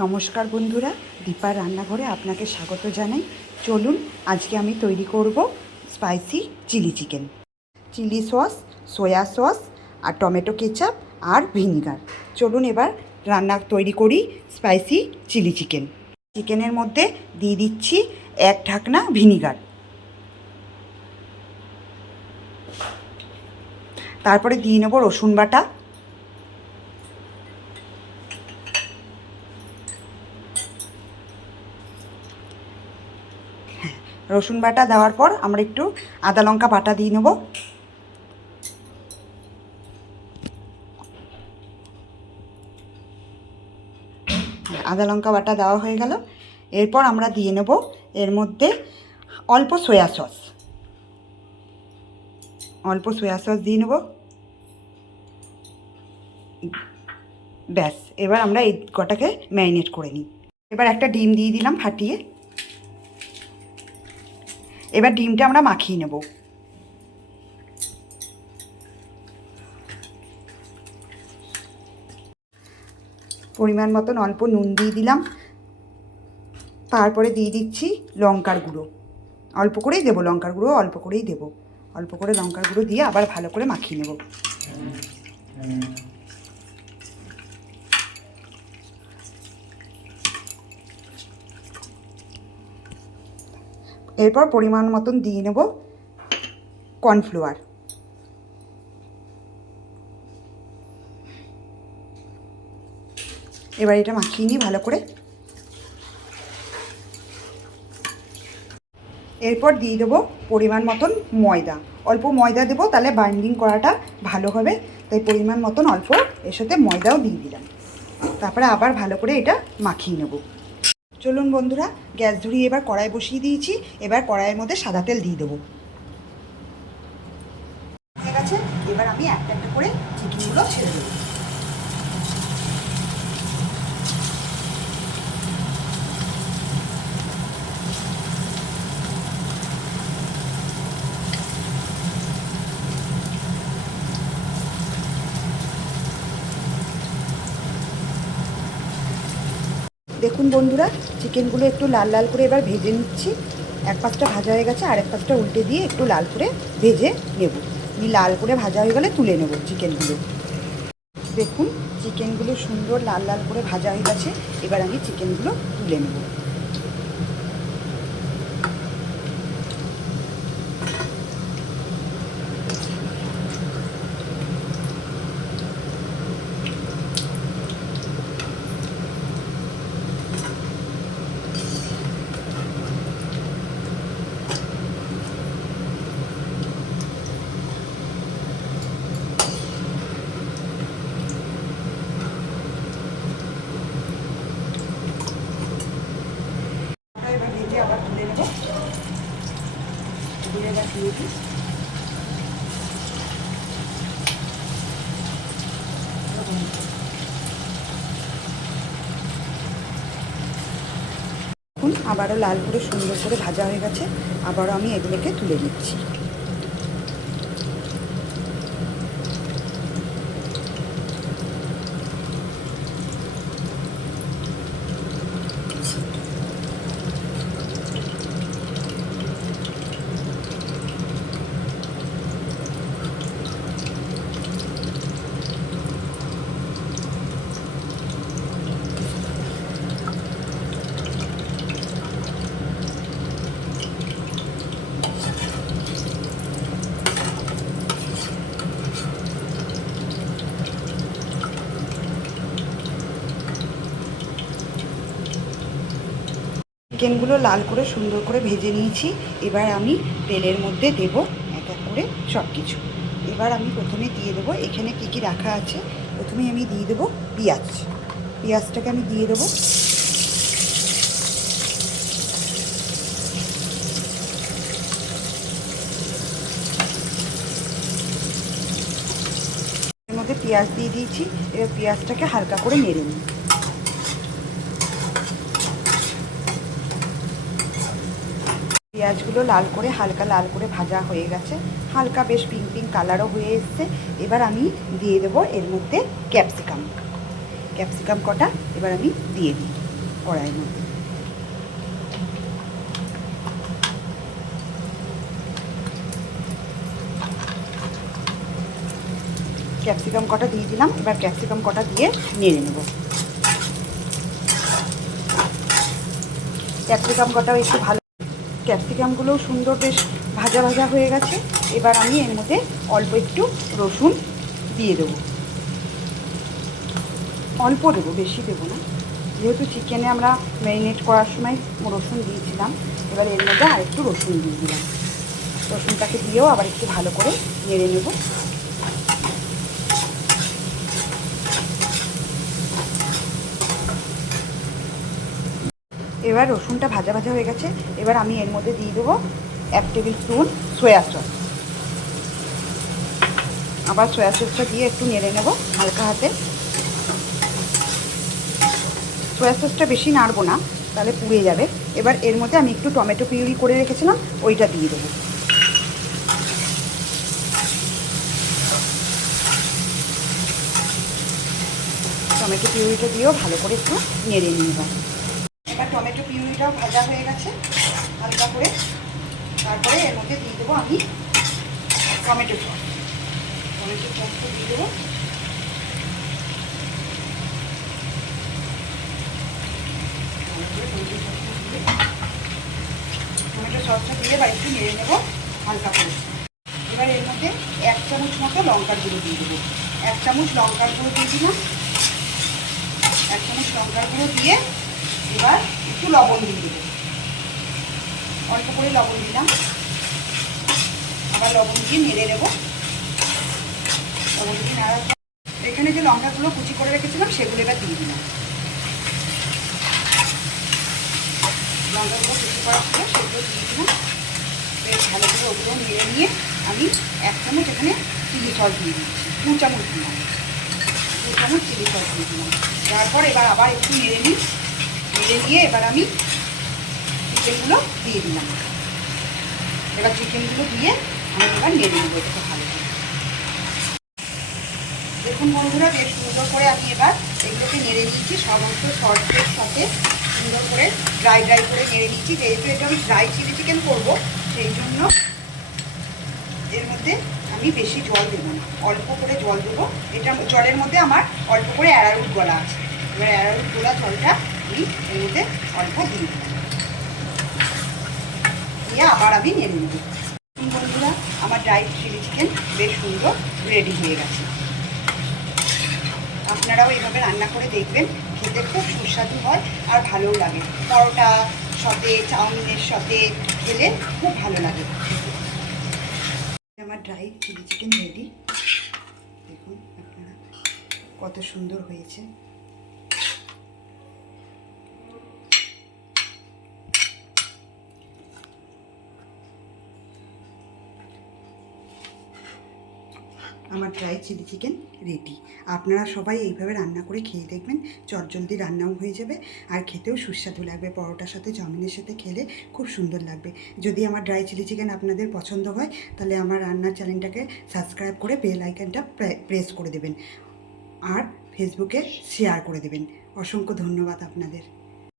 নমস্কার বন্ধুরা, দীপার রান্নাঘরে আপনাকে স্বাগত জানাই। চলুন আজকে আমি তৈরি করব spicy chilli chicken. Chilli sauce, soya sauce আর টমেটো কেচাপ আর ভিনিগার। চলুন এবার রান্না তৈরি করি স্পাইসি চিলি চিকেন। চিকেনের মধ্যে দিয়ে দিচ্ছি 1 ঢাকনা ভিনিগার। তারপরে দিয়ে নেব রসুন বাটা, রসুন বাটা দেওয়ার পর আমরা একটু আদা লঙ্কা বাটা দিয়ে নেব। আদা লঙ্কা বাটা দেওয়া হয়ে গেল। এরপর আমরা দিয়ে নেব এর মধ্যে অল্প সয়া সস, দিয়ে নেব। ব্যাস, এবার আমরা এই কটাকে ম্যারিনেট করে নিই। এবার একটা ডিম দিয়ে দিলাম ফাটিয়ে। এবার ডিমটা আমরা মাখিয়ে নেব। পরিমাণ মতন অল্প নুন দিয়ে দিলাম। তারপরে দিয়ে দিচ্ছি লঙ্কার গুঁড়ো, অল্প করেই দেবো। লঙ্কার গুঁড়ো অল্প করেই দেবো। অল্প করে লঙ্কার গুঁড়ো দিয়ে আবার ভালো করে মাখিয়ে নেব। এরপর পরিমাণ মতন দিয়ে নেব কর্নফ্লাওয়ার। এবার এটা মাখিয়ে নিই ভালো করে। এরপর দিয়ে দেবো পরিমাণ মতন ময়দা। অল্প ময়দা দেবো, তাহলে বাইন্ডিং করাটা ভালো হবে। তাই পরিমাণ মতন অল্প এর সাথে ময়দাও দিয়ে দিলাম। তারপরে আবার ভালো করে এটা মাখিয়ে নেব। চলুন বন্ধুরা, গ্যাস ধরিয়ে এবার কড়াই বসিয়ে দিয়েছি। এবার কড়াইয়ের মধ্যে সাদা তেল দিয়ে দেবো। ঠিক আছে, এবার আমি একটা একটা করে চিকেনগুলো ছেড়ে দেবো। দেখুন বন্ধুরা, চিকেনগুলো একটু লাল লাল করে এবার ভেজে নিচ্ছি। এক পাশটা ভাজা হয়ে গেছে, আর এক পাশটা উল্টে দিয়ে একটু লাল করে ভেজে নেব। আমি লাল করে ভাজা হয়ে গেলে তুলে নেব চিকেনগুলো। দেখুন চিকেনগুলো সুন্দর লাল লাল করে ভাজা হয়ে গেছে। এবার আমি চিকেনগুলো তুলে নেব। এবার ভেজে আবার তুলে নেব। দিয়ে এবার দিয়ে দিই। দেখুন আবারও লাল করে সুন্দর করে ভাজা হয়ে গেছে। আবারও আমি এগুলোকে তুলে নিচ্ছি। চিকেনগুলো লাল করে সুন্দর করে ভেজে নিয়েছি। এবার আমি তেলের মধ্যে দেব এক এক করে সব কিছু। এবার আমি প্রথমে দিয়ে দেবো, এখানে কী কী রাখা আছে। প্রথমেই আমি দিয়ে দেবো পেঁয়াজ। পেঁয়াজটাকে আমি দিয়ে দেবো। এর মধ্যে পেঁয়াজ দিয়ে দিয়েছি। এবার পেঁয়াজটাকে হালকা করে নেড়ে নিই। পেঁয়াজগুলো লাল করে হালকা লাল করে ভাজা হয়ে গেছে। হালকা বেশ পিঙ্ক পিঙ্ক কালারও হয়ে এসছে। এবার আমি দিয়ে দেবো এর মধ্যে ক্যাপসিকাম কটা। এবার আমি দিয়ে দিই। কড়াইয়ের মধ্যে। ক্যাপসিকাম কটা দিয়ে দিলাম, এবার ক্যাপসিকাম কটা দিয়ে নেড়ে নেব। ক্যাপসিকাম কটাও একটু ভালো, ক্যাপসিকামগুলোও সুন্দর বেশ ভাজা ভাজা হয়ে গেছে। এবার আমি এর মধ্যে অল্প একটু রসুন দিয়ে দেবো, অল্প দেবো, বেশি দেবো না, যেহেতু চিকেনে আমরা ম্যারিনেট করার সময় রসুন দিয়েছিলাম। এবার এর মধ্যে আর একটু রসুন দিয়ে দিলাম, রসুনটাকে দিয়েও আবার একটু ভালো করে নেড়ে নেব। এবার রসুনটা ভাজা ভাজা হয়ে গেছে, এবার আমি এর মধ্যে দিয়ে দেবো 1 টেবিল স্পুন সয়া সস। আবার সয়া সসটা দিয়ে একটু নেড়ে নেব হালকা হাতে। সয়া সসটা বেশি নাড়বো না, তাহলে পুড়ে যাবে। এবার এর মধ্যে আমি একটু টমেটো পিউরি করে রেখেছিলাম, ওইটা দিয়ে দেবো। টমেটো পিউরিটা দিয়েও ভালো করে একটু নেড়ে নিয়ে যাবো। এবার টমেটো পিউরিটাও ভাজা হয়ে গেছে হালকা করে। তারপরে এর মধ্যে দিয়ে দেবো আমি টমেটো সস। টমেটো সসটা দিয়ে দেবো। টমেটো সসটা দিয়ে এবার একটু নেড়ে নেবো হালকা করে। এবার এর মধ্যে 1 চামচ মতো লঙ্কার গুঁড়ো দিয়ে দেবো। 1 চামচ লঙ্কার গুঁড়ো দিয়ে দিলাম। 1 চামচ লঙ্কার গুঁড়ো দিয়ে এবার একটু লবণ দিয়ে দেবো, অল্প করে লবণ দিলাম। আবার লবণ দিয়ে নেড়ে নেবো। লবণ দিয়ে নাড়ার পর এখানে যে লঙ্কাগুলো কুচি করে রেখেছিলাম সেগুলো এবার দিয়ে দিলাম। লঙ্কাগুলো কুচি করা ছিল সেগুলো দিয়ে দিলাম। বেশ ভালো করে ওগুলো নেড়ে নিয়ে আমি 1 চামচ এখানে চিলি সস দিয়ে দিচ্ছি। 2 চামচ দিলাম, 2 চামচ চিলি সস দিয়ে দিলাম। তারপর এবার আবার একটু নেড়ে নিই। নেড়ে নিয়ে এবার আমি চিকেনগুলো দিয়ে দিলাম। এবার চিকেনগুলো দিয়ে আমি এবার নেড়ে নেবো একটু ভালো করে। দেখুন বন্ধুরা, বেশ সুন্দর করে আমি এবার এগুলোকে নেড়ে নিচ্ছি সমস্ত সসের সাথে। সুন্দর করে ড্রাই করে নেড়ে নিচ্ছি। যেহেতু এটা আমি ড্রাই চিলি চিকেন করবো, সেই জন্য এর মধ্যে আমি বেশি জল দেবো না, অল্প করে জল দেবো। এটা জলের মধ্যে আমার অল্প করে অ্যারারুট গলা আছে। এবার অ্যারারুট গোলা জলটা আমি এর মধ্যে অল্প দিয়ে দেবো, দিয়ে আবার আমি নেড়ে নেবো। বন্ধুরা, আমার ড্রাই চিলি চিকেন বেশ সুন্দর রেডি হয়ে গেছে। আপনারাও এইভাবে রান্না করে দেখবেন, খেতে খুব সুস্বাদু হয় আর ভালোও লাগে। পরোটা সাথে, চাউমিনের সাথে খেলে খুব ভালো লাগে। আমার ড্রাই চিলি চিকেন রেডি। দেখুন আপনারা কত সুন্দর হয়েছে। আমার ড্রাই চিলি চিকেন রেডি। আপনারা সবাই এইভাবে রান্না করে খেয়ে দেখবেন, চটজলদি রান্নাও হয়ে যাবে আর খেতেও সুস্বাদু লাগবে। পরোটার সাথে, চাউমিনের সাথে খেলে খুব সুন্দর লাগবে। যদি আমার ড্রাই চিলি চিকেন আপনাদের পছন্দ হয়, তাহলে আমার রান্নার চ্যানেলটাকে সাবস্ক্রাইব করে বেল আইকনটা প্রেস করে দেবেন আর ফেসবুকে শেয়ার করে দেবেন। অসংখ্য ধন্যবাদ আপনাদের।